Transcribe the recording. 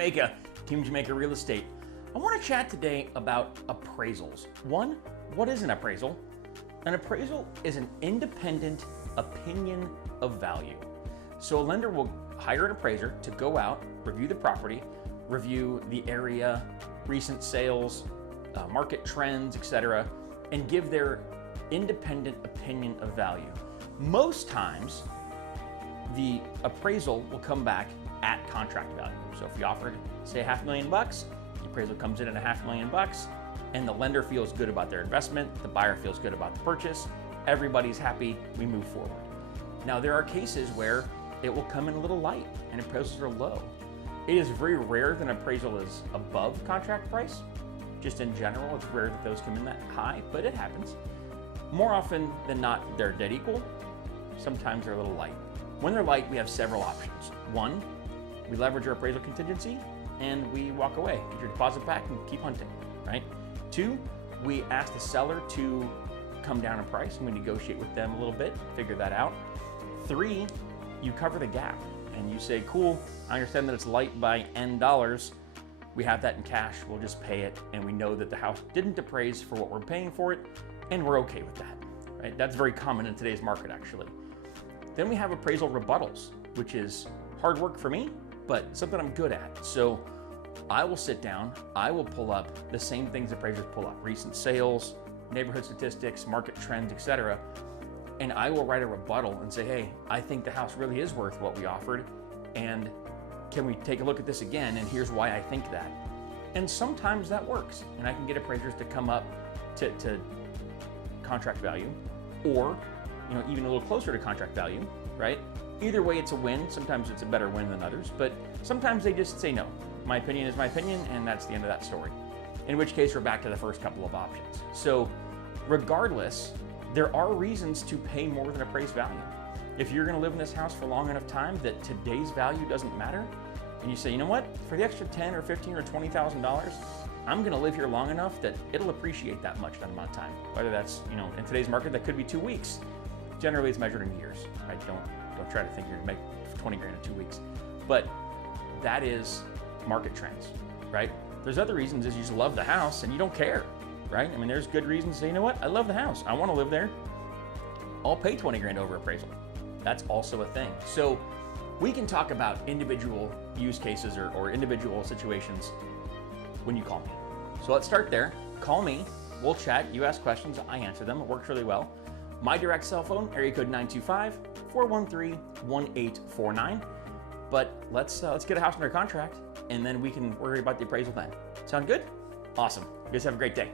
Jamaca, Team Jamaca Real Estate. I want to chat today about appraisals. One, what is an appraisal? An appraisal is an independent opinion of value. So a lender will hire an appraiser to go out, review the property, review the area, recent sales, market trends, etc., and give their independent opinion of value. Most times, the appraisal will come back at contract value. So if you offered, say, $500,000, the appraisal comes in at $500,000, and the lender feels good about their investment, the buyer feels good about the purchase, everybody's happy, we move forward. Now, there are cases where it will come in a little light and appraisals are low. It is very rare that an appraisal is above contract price. Just in general, it's rare that those come in that high, but it happens. More often than not, they're dead equal. Sometimes they're a little light. When they're light, we have several options. One, we leverage our appraisal contingency and we walk away, get your deposit back and keep hunting, right? Two, we ask the seller to come down in price and we negotiate with them a little bit, figure that out. Three, you cover the gap and you say, cool, I understand that it's light by N dollars. We have that in cash, we'll just pay it, and we know that the house didn't appraise for what we're paying for it, and we're okay with that, right? That's very common in today's market, actually. Then we have appraisal rebuttals, which is hard work for me, but something I'm good at. So I will sit down, I will pull up the same things appraisers pull up, recent sales, neighborhood statistics, market trends, etc., and I will write a rebuttal and say, hey, I think the house really is worth what we offered, and can we take a look at this again, and here's why I think that. And sometimes that works, and I can get appraisers to come up to contract value, or even a little closer to contract value, right? Either way, it's a win. Sometimes it's a better win than others, but sometimes they just say no. My opinion is my opinion, and that's the end of that story. In which case, we're back to the first couple of options. So regardless, there are reasons to pay more than appraised value. If you're gonna live in this house for long enough time that today's value doesn't matter, and you say, you know what, for the extra $10,000 or $15,000 or $20,000, I'm gonna live here long enough that it'll appreciate that much amount of time. Whether that's, in today's market, that could be 2 weeks. Generally, it's measured in years, right? Don't try to think you're gonna make 20 grand in 2 weeks. But that is market trends, right? There's other reasons is you just love the house and you don't care, right? I mean, there's good reasons to say, you know what, I love the house, I wanna live there. I'll pay 20 grand over appraisal. That's also a thing. So we can talk about individual use cases or individual situations when you call me. So let's start there. Call me, we'll chat, you ask questions, I answer them, it works really well. My direct cell phone, area code 925-413-1849. But let's get a house under contract and then we can worry about the appraisal then. Sound good? Awesome. You guys have a great day.